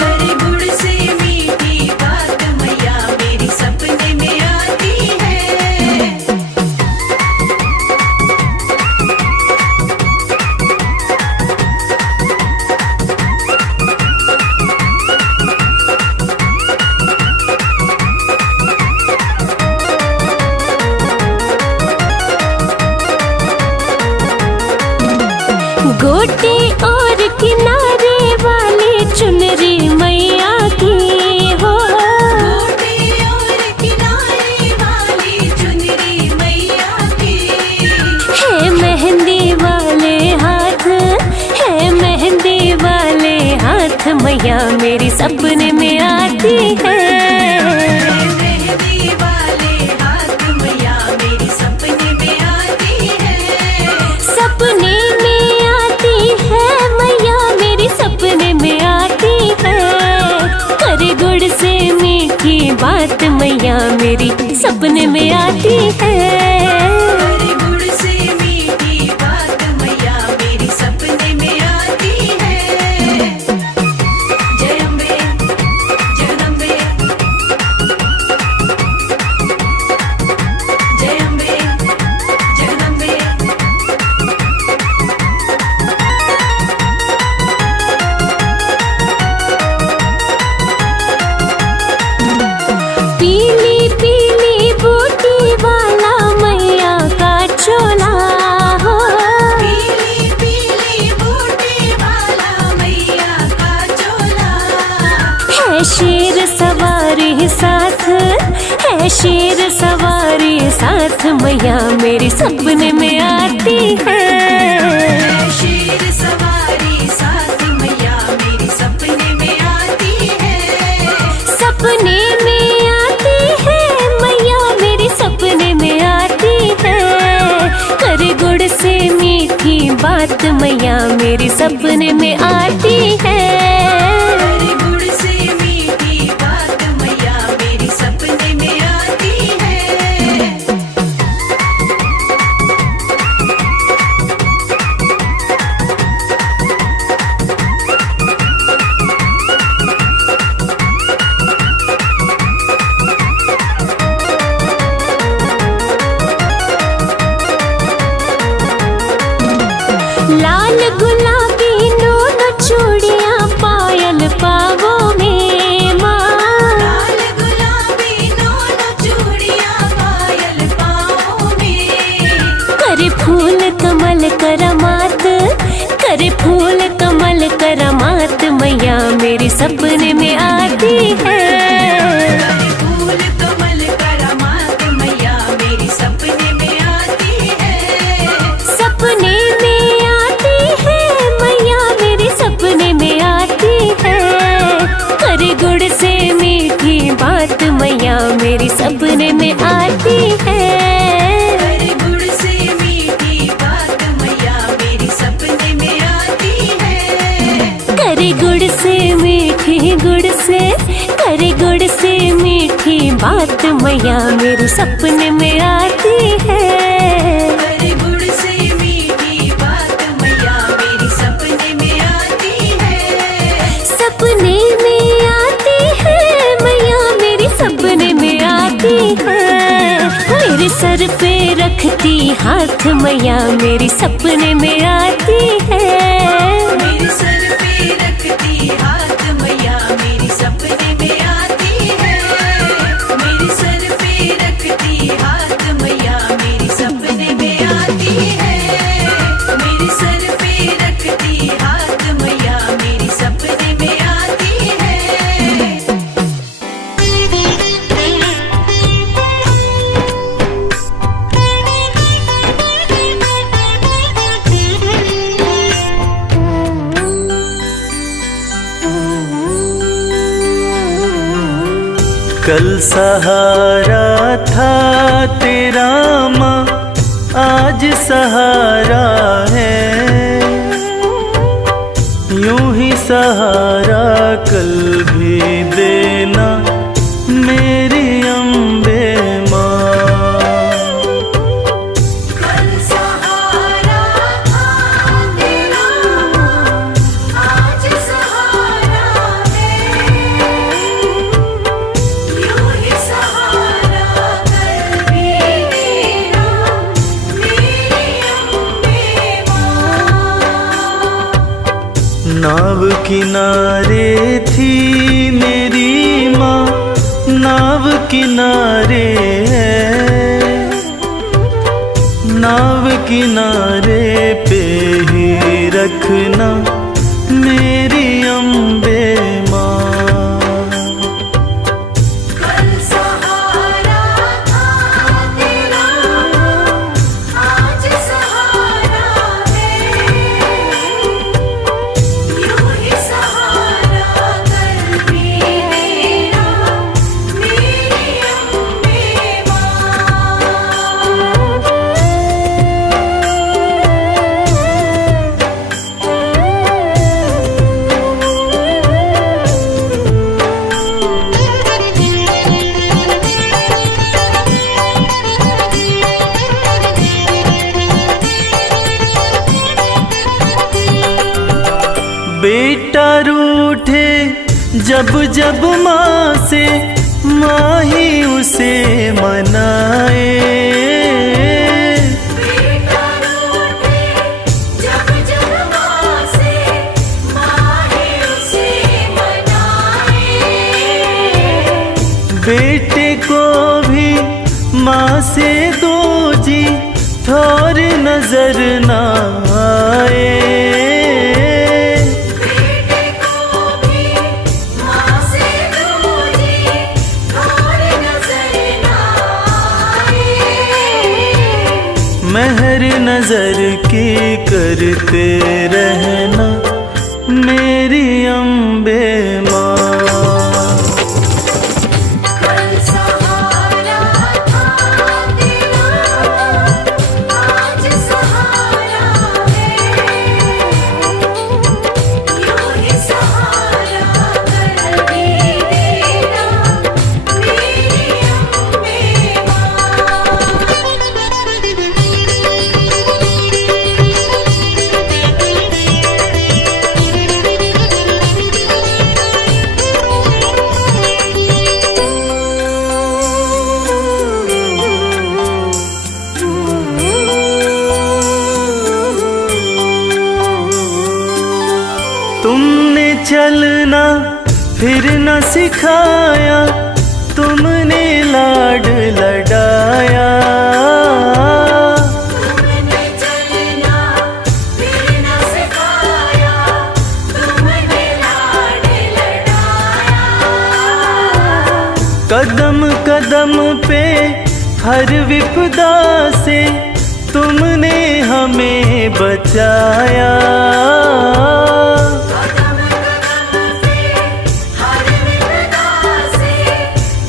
करी गुड़ से मीठी बात मैया मेरी सपने में आती है। गोटी और किनारे वाली चुनरी मैया की हो। गोटी और किनारे वाली चुनरी मैया की। है मेहंदी वाले हाथ, है मेहंदी वाले हाथ मैया मेरी सपने में आती है। मेहंदी वाले हाथ मैया मेरी सपने में आती है। सपने में आती है मैया मेरी सपने में आती है। करे गुड़ से मीठी बात मैया मेरी सपने में आती है। करी गुड़ से मीठी बात मैया मेरी सपने में आती है। जय अम्बे जगदम्बे, जय अम्बे जगदम्बे। पीली पीली बूटी वाला मैया का चोला हो। पीली पीली बूटी वाला मैया का चोला। है शेर सवारी साथ, है शेर सवारी साथ मैया मेरी सपने में आती है। शेर सवारी साथ मैया मेरी सपने में आती है। सपने में आती है मैया मेरी सपने में आती है। करे गुड़ से मीठी बात मैया मेरी सपने में आती है। करी गुड़ से मीठी बात मैया मेरी सपने में आती है। लाल गुलाबी दोनों चूड़ियां पायल पावों में माँ। लाल गुलाबी दोनों चूड़ियां पायल पाँव में। करे फूल कमल करमात, करे फूल कमल करमात मैया मेरी सपने में आती है। करी फूल कमल करामात मैया मेरी सपने में आती है। सपने में आती है मैया मेरी सपने में आती है। करे गुड़ से मीठी बात मैया मेरी सपने में आती है। करी गुड़ से मीठी बात मैया गुड़ से करे गुड़ से मीठी बात मैया मेरे सपने में आती है। करे गुड़ से मीठी बात मैया मेरी सपने में आती है। सपने में आती है मैया मेरी सपने में आती है। मेरे सर पे रखती हाथ मैया मेरी सपने में आती है। मेरे सर पे रखती हाथ मैया मेरी सपने में आती है। मेरे सर पे रखती हाथ मैया मेरी सपने में आती है। मेरे सर पे रखती हाथ मैया मेरी सपने में आती है। कल सहारा था तेरा माँ, आज सहारा है। यूं ही सहारा कल भी देना मेरी अम्बे माँ। कल सहारा था तेरा आज सहारा है। यूं ही सहारा कल भी देना मेरी अम्बे माँ। नाव किनारे थी मेरी माँ, नाव किनारे है। नाव किनारे पे ही रखना मेरी अम्बे माँ। कल सहारा था तेरा आज सहारा है। यूं ही सहारा कल भी देना मेरी अम्बे माँ। बेटा रूठे जब जब माँ से, माँ ही उसे मनाए। बेटा रूठे जब जब माँ से, माँ ही उसे मनाए। बेटे को भी माँ से दो जी, थोर नजर ना आए। बेटे को भी माँ से दूजी थोर नजर ना आए। मेहर नजर की करते रहना मेरी अम्बे माँ। कल सहारा था तेरा आज सहारा है। यूं ही सहारा कल भी देना मेरी अम्बे माँ। तुमने चलना फिर न सिखाया, तुमने लाड लडाया। तुमने चलना फिर न सिखाया, तुमने लाड लडाया। कदम कदम पे हर विपदा से तुमने हमें बचाया। कदम कदम पे हर विपदा से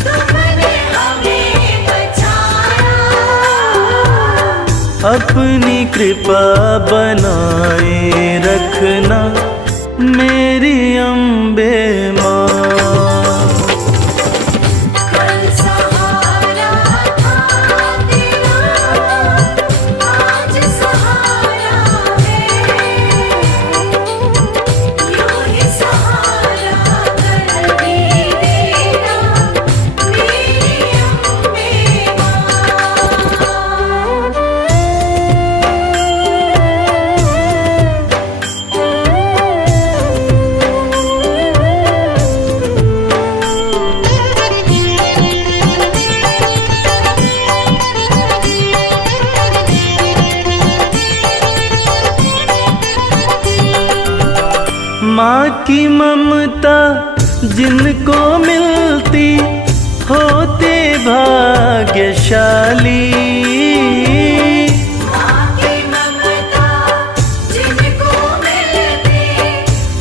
तुमने हमें बचाया। अपनी कृपा बनाए रखना मेरी अम्बे माँ। माँ की ममता जिनको मिलती होते भाग्यशाली। माँ की ममता जिनको मिलती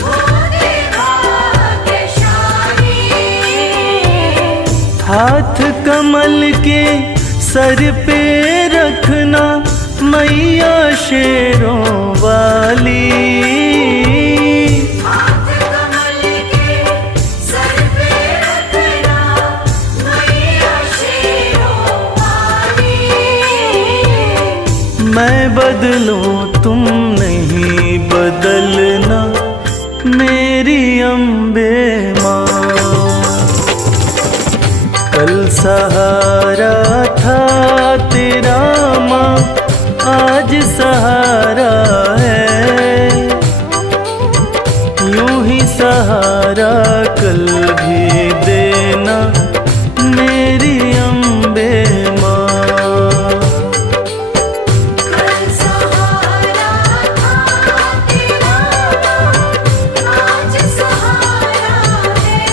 होते भाग्यशाली। हाथ कमल के सर पे रखना मैया शेरों वाली। हाथ कमल के सर पे रखना मैया शेरों वाली। मैं बदलूं तुम नहीं बदलना मेरी अम्बे माँ। कल सहारा था तेरा माँ, आज सहारा है। यूं ही सहारा कल भी देना मेरी अम्बे माँ। कल सहारा था तेरा आज सहारा है।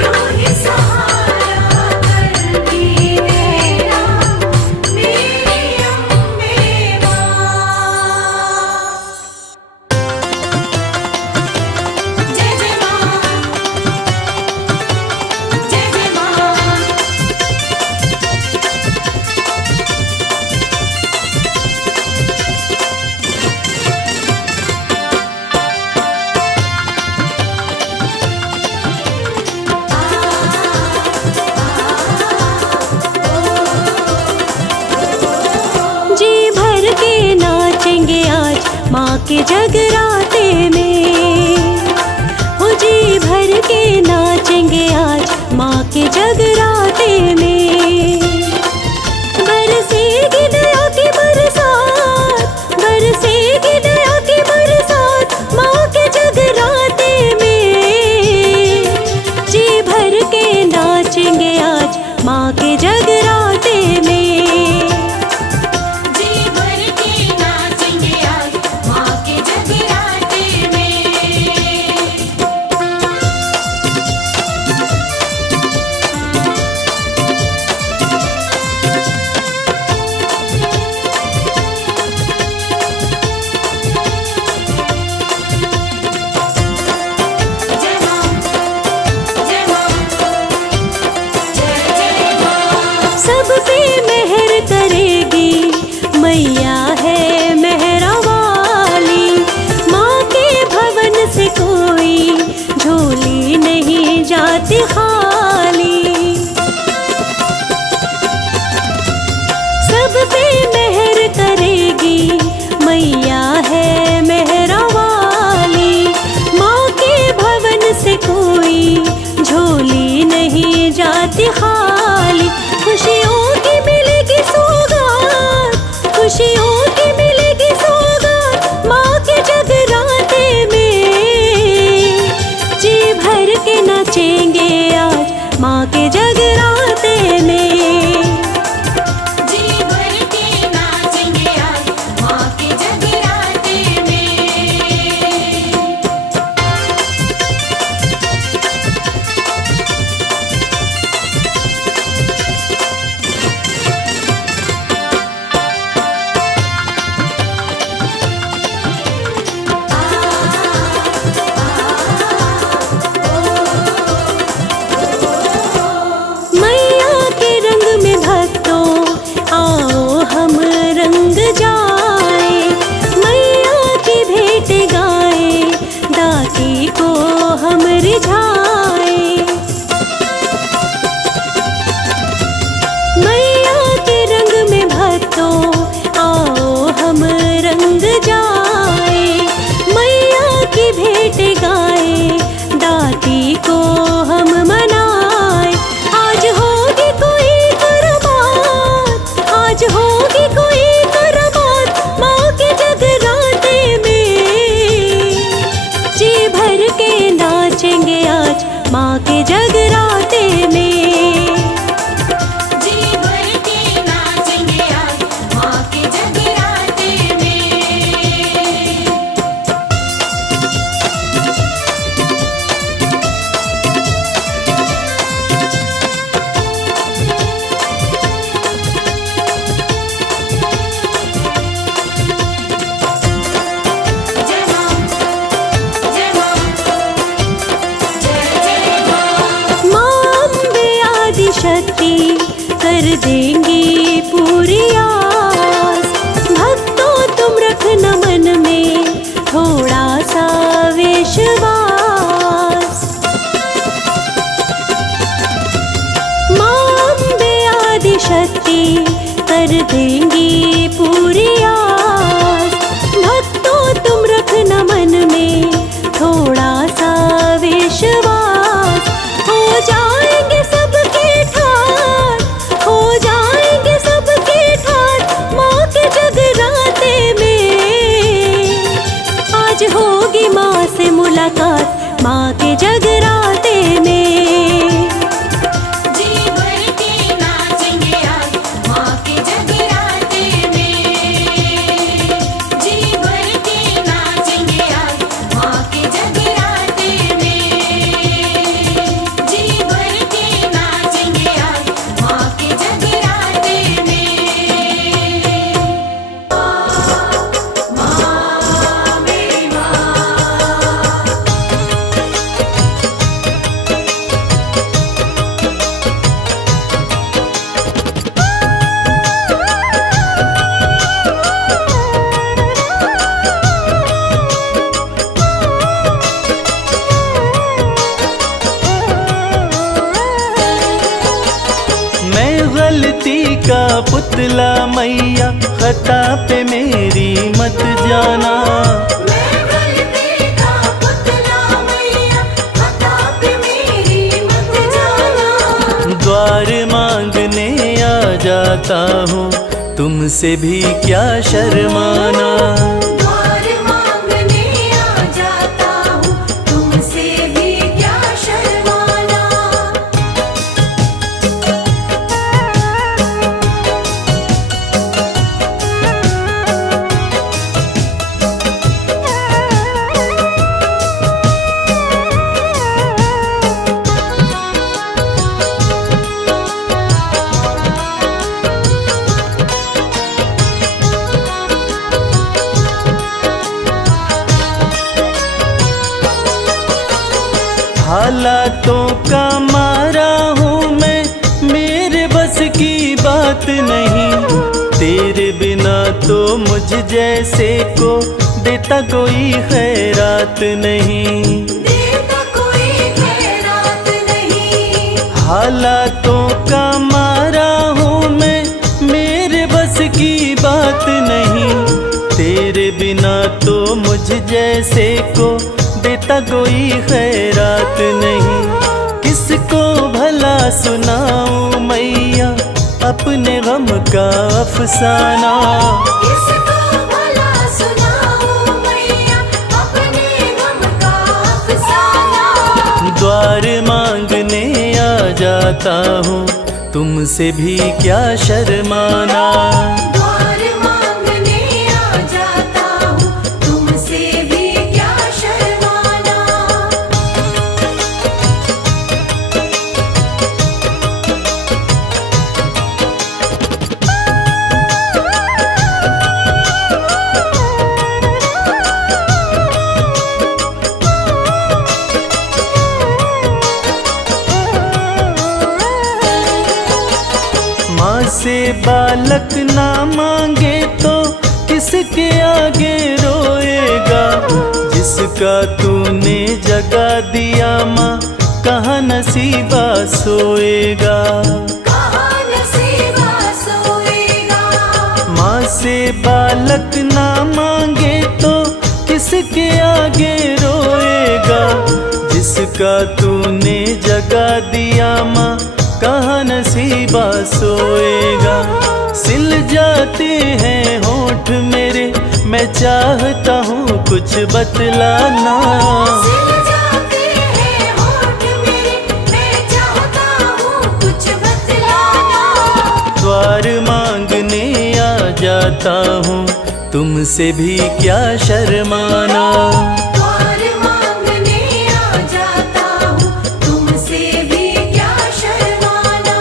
यूं ही सहारा कल भी देना मेरी अम्बे माँ। जय जय माँ, जय जय माँ। जी भर के नाचेंगे आज माँ के जगराते में। हो जी भर के नाचेंगे आज माँ के जगराते में। बरसेगी दया की बरसात, बरसेगी दया की बरसात माँ के जगराते में। जी भर के नाचेंगे आज माँ के जगराते में। जी भर के नाचेंगे आज माँ के जगराते में। जय माँ, जय माँ, जय जय माँ। सब पे मेहर करेगी मैया है मेहरा वाली। माँ के भवन से कोई झोली नहीं जाती खाली। सब पे मेहर करेगी मैया है मेहरा वाली। माँ के भवन से कोई झोली नहीं जाती खाली। खुशियों की मिलेगी सौगात, खुशियों की मिलेगी सौगात माँ के जगराते में। जी भर के नाचेंगे आज माँ के जगराते में। जी भर के नाचेंगे आज माँ के जगराते में। शक्ति कर देंगी पूरी आस। भक्तों तुम रखना मन में थोड़ा सा विश्वास। माँ अम्बे आदि शक्ति कर देंगी पूरी आस। भक्तों तुम रखना मन में थोड़ा सा विश्वास। हो जाएंगे सबके ठाट, हो जाएंगे सबके ठाट माँ के जगराते में। आज होगी माँ से मुलाकात माँ के जगराते में। जी भर के नाचेंगे आज माँ के जगराते में। जी भर के नाचेंगे आज माँ के जगराते में। जी भर के नाचेंगे आज माँ के जगराते में। माँ मेरी माँ। मैं गलती का पुतला मैया, खता पे मेरी मत जाना। मैं गलती का पुतला मैया, खता पे मेरी मत जाना। द्वार मांगने आ जाता हूँ, तुमसे भी क्या शर्माना। द्वार मांगने आ जाता हूँ, तुमसे भी क्या शर्माना। हालातों का मारा हूँ मैं, मेरे बस की बात नहीं। तेरे बिना तो मुझ जैसे को देता कोई खैरात नहीं। देता कोई खैरात नहीं। हालातों का मारा हूँ मैं, मेरे बस की बात नहीं। तेरे बिना तो मुझ जैसे को देता कोई खैरात नहीं। किसको भला सुनाऊं मैया अपने गम का अफसाना। किसको भला सुनाऊं मैया अपने गम का अफसाना। द्वार मांगने आ जाता हूँ, तुमसे भी क्या शर्माना। द्वार मांगने आ जाता हूँ, तुमसे भी क्या शर्माना। माँ से बालक ना मांगे तो किसके आगे रोएगा। जिसका तूने जगा दिया माँ, कहाँ नसीबा सोएगा। कहाँ नसीबा सोएगा। माँ से बालक ना मांगे तो किसके आगे रोएगा। जिसका तूने जगा दिया माँ, कहाँ नसीबा सोएगा। सिल जाते हैं होठ मेरे, मैं चाहता हूँ कुछ बतलाना। सिल जाते हैं होठ मेरे, मैं चाहता हूँ कुछ बतलाना। द्वार मांगने आ जाता हूँ, तुमसे भी क्या शर्माना। द्वार मांगने आ जाता हूँ, तुमसे भी क्या शर्माना।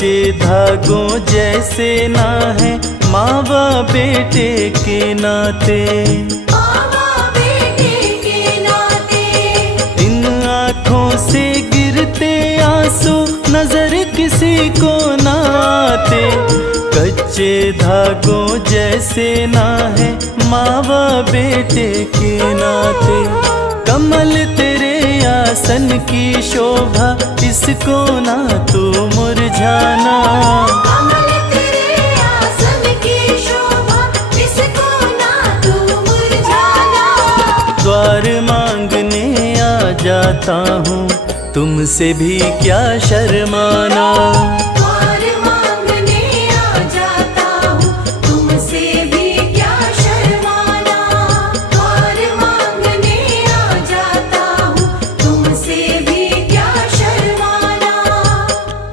कच्चे धागों जैसे ना है माँ व बेटे के नाते। इन आँखों से गिरते आंसू नजर किसी को ना आते। कच्चे धागों जैसे ना है माँ व बेटे के नाते। कमल तेरे आसन की शोभा इसको ना तू मुरझाना। कमल तेरे आसन की शोभा इसको ना तू मुरझाना। द्वार मांगने आ जाता हूँ तुमसे भी क्या शर्मा।